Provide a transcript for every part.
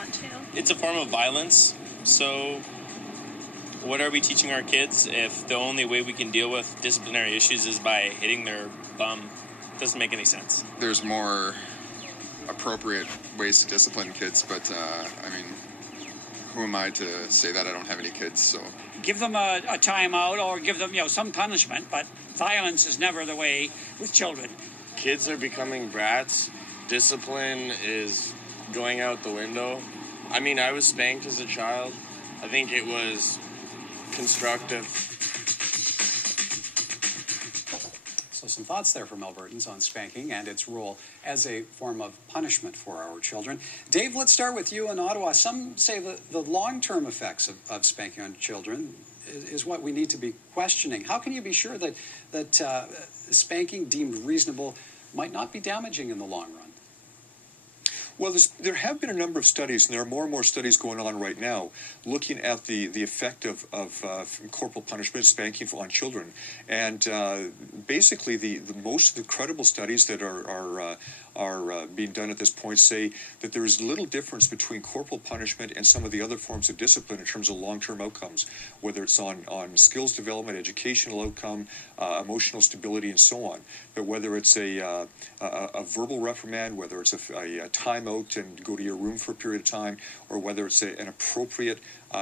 want to. It's a form of violence, so what are we teaching our kids if the only way we can deal with disciplinary issues is by hitting their bum? Doesn't make any sense. There's more appropriate ways to discipline kids, but I mean, who am I to say that? I don't have any kids, so. Give them a timeout or give them, some punishment, but violence is never the way with children. Kids are becoming brats. Discipline is going out the window. I mean, I was spanked as a child. I think it was constructive. So some thoughts there from Albertans on spanking and its role as a form of punishment for our children. Dave, let's start with you in Ottawa. Some say that the long-term effects of spanking on children is what we need to be questioning. How can you be sure that spanking deemed reasonable might not be damaging in the long run? Well, there have been a number of studies, and there are more and more studies going on right now, looking at the effect of corporal punishment, spanking on children. And basically, the most of the credible studies that are being done at this point say that there is little difference between corporal punishment and some of the other forms of discipline in terms of long-term outcomes, whether it's on skills development, educational outcome, emotional stability, and so on. But whether it's a verbal reprimand, whether it's a timeout and go to your room for a period of time, or whether it's an appropriate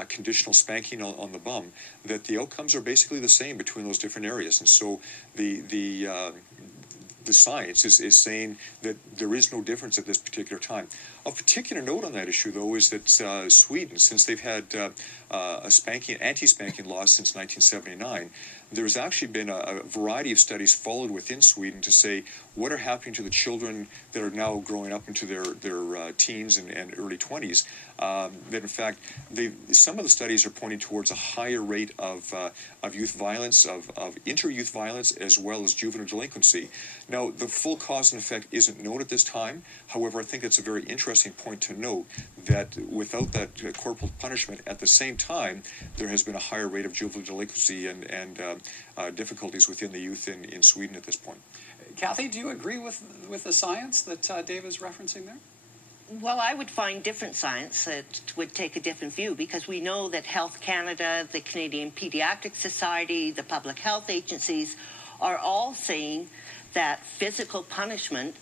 conditional spanking on the bum, that the outcomes are basically the same between those different areas. And so the science is saying that there is no difference at this particular time. Of particular note on that issue, though, is that Sweden, since they've had a anti-spanking law since 1979, there's actually been a variety of studies followed within Sweden to say what are happening to the children that are now growing up into their teens and early 20s. That in fact, some of the studies are pointing towards a higher rate of youth violence, of inter-youth violence, as well as juvenile delinquency. Now, the full cause and effect isn't known at this time. However, I think it's a very interesting point to note that without that corporal punishment, at the same time, there has been a higher rate of juvenile delinquency and difficulties within the youth in Sweden at this point. Cathie, do you agree with the science that Dave is referencing there? Well, I would find different science that would take a different view, because we know that Health Canada, the Canadian Pediatric Society, the public health agencies are all saying that physical punishment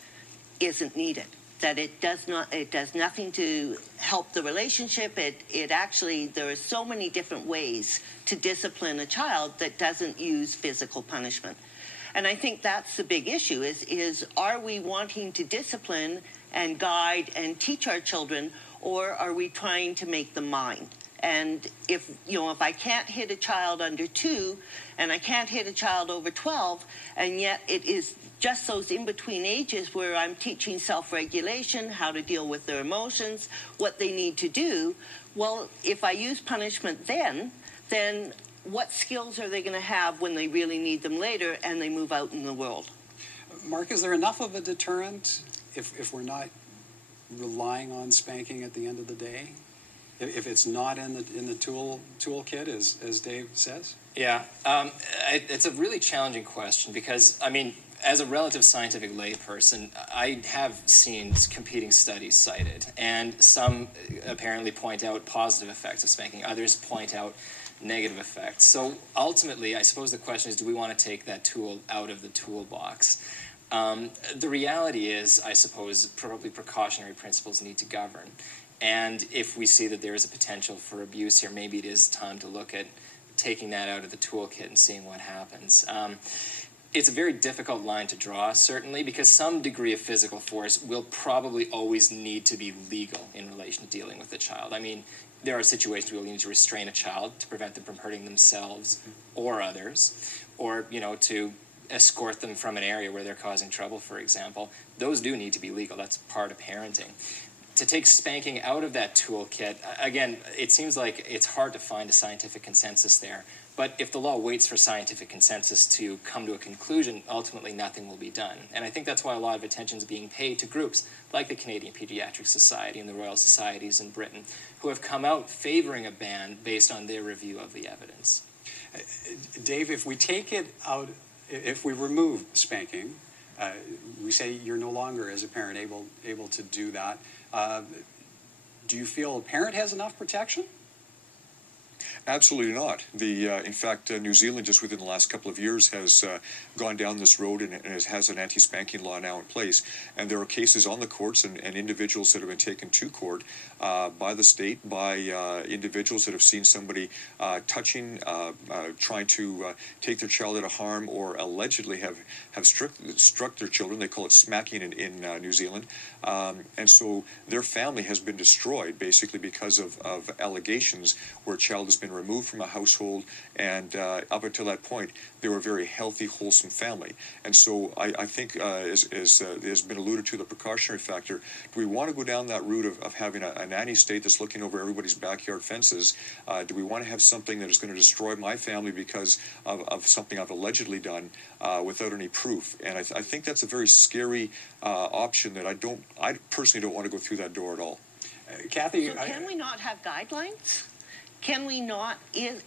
isn't needed, that it does nothing to help the relationship. It actually, there are so many different ways to discipline a child that doesn't use physical punishment. And I think that's the big issue is are we wanting to discipline and guide and teach our children, or are we trying to make them mind? And if I can't hit a child under 2 and I can't hit a child over 12, and yet it is just those in-between ages where I'm teaching self-regulation, how to deal with their emotions, what they need to do, well, if I use punishment then what skills are they going to have when they really need them later and they move out in the world? Mark, is there enough of a deterrent if we're not relying on spanking at the end of the day? If it's not in the toolkit, as Dave says? Yeah, it's a really challenging question because, I mean, as a relative scientific layperson, I have seen competing studies cited, and some apparently point out positive effects of spanking, others point out negative effects. So ultimately, I suppose the question is, do we want to take that tool out of the toolbox? The reality is, I suppose, probably precautionary principles need to govern. And if we see that there is a potential for abuse here, maybe it is time to look at taking that out of the toolkit and seeing what happens. It's a very difficult line to draw, certainly, because some degree of physical force will probably always need to be legal in relation to dealing with the child. I mean, there are situations where we need to restrain a child to prevent them from hurting themselves or others, or, to escort them from an area where they're causing trouble, for example. Those do need to be legal. That's part of parenting. To take spanking out of that toolkit, again, it seems like it's hard to find a scientific consensus there. But if the law waits for scientific consensus to come to a conclusion, ultimately nothing will be done. And I think that's why a lot of attention is being paid to groups like the Canadian Pediatric Society and the Royal Societies in Britain, who have come out favoring a ban based on their review of the evidence. Dave, if we take it out, if we remove spanking, we say you're no longer, as a parent, able to do that. Do you feel a parent has enough protection? Absolutely not. In fact, New Zealand just within the last couple of years has gone down this road and has an anti-spanking law now in place. And there are cases on the courts and individuals that have been taken to court by the state, by individuals that have seen somebody touching, trying to take their child out of harm, or allegedly have struck their children. They call it smacking in New Zealand. And so their family has been destroyed basically because of allegations where a child has been removed from a household, and up until that point they were a very healthy, wholesome family. And so I think as has been alluded to, the precautionary factor, do we want to go down that route of having a nanny state that's looking over everybody's backyard fences? Do we want to have something that is going to destroy my family because of something I've allegedly done without any proof? And I think that's a very scary option that I personally don't want to go through that door at all. Cathie, So can we not have guidelines? Can we not,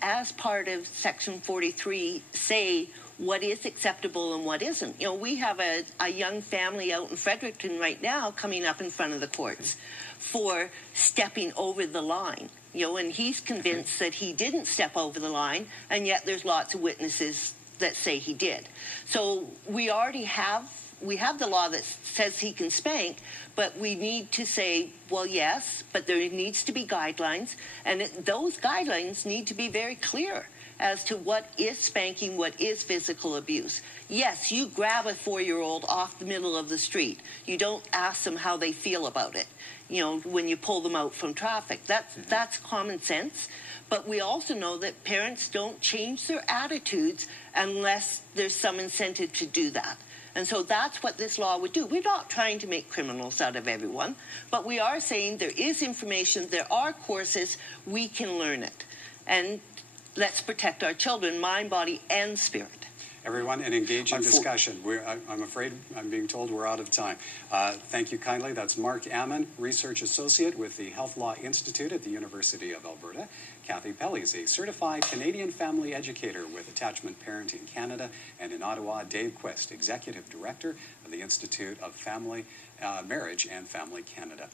as part of Section 43, say what is acceptable and what isn't? You know, we have a young family out in Fredericton right now coming up in front of the courts for stepping over the line. You know, and he's convinced that he didn't step over the line, and yet there's lots of witnesses that say he did. So we already have the law that says he can spank, but we need to say, well, yes, but there needs to be guidelines, and those guidelines need to be very clear as to what is spanking, what is physical abuse. Yes, you grab a 4-year-old off the middle of the street. You don't ask them how they feel about it, you know, when you pull them out from traffic. That's common sense. But we also know that parents don't change their attitudes unless there's some incentive to do that. And so that's what this law would do. We're not trying to make criminals out of everyone, but we are saying there is information, there are courses, we can learn it. And let's protect our children, mind, body, and spirit. Everyone, an engaging discussion. I'm afraid I'm being told we're out of time. Thank you kindly. That's Mark Ammon, Research Associate with the Health Law Institute at the University of Alberta. Cathie Pelly is a certified Canadian family educator with Attachment Parenting Canada. And in Ottawa, Dave Quist, Executive Director of the Institute of Family, Marriage and Family Canada.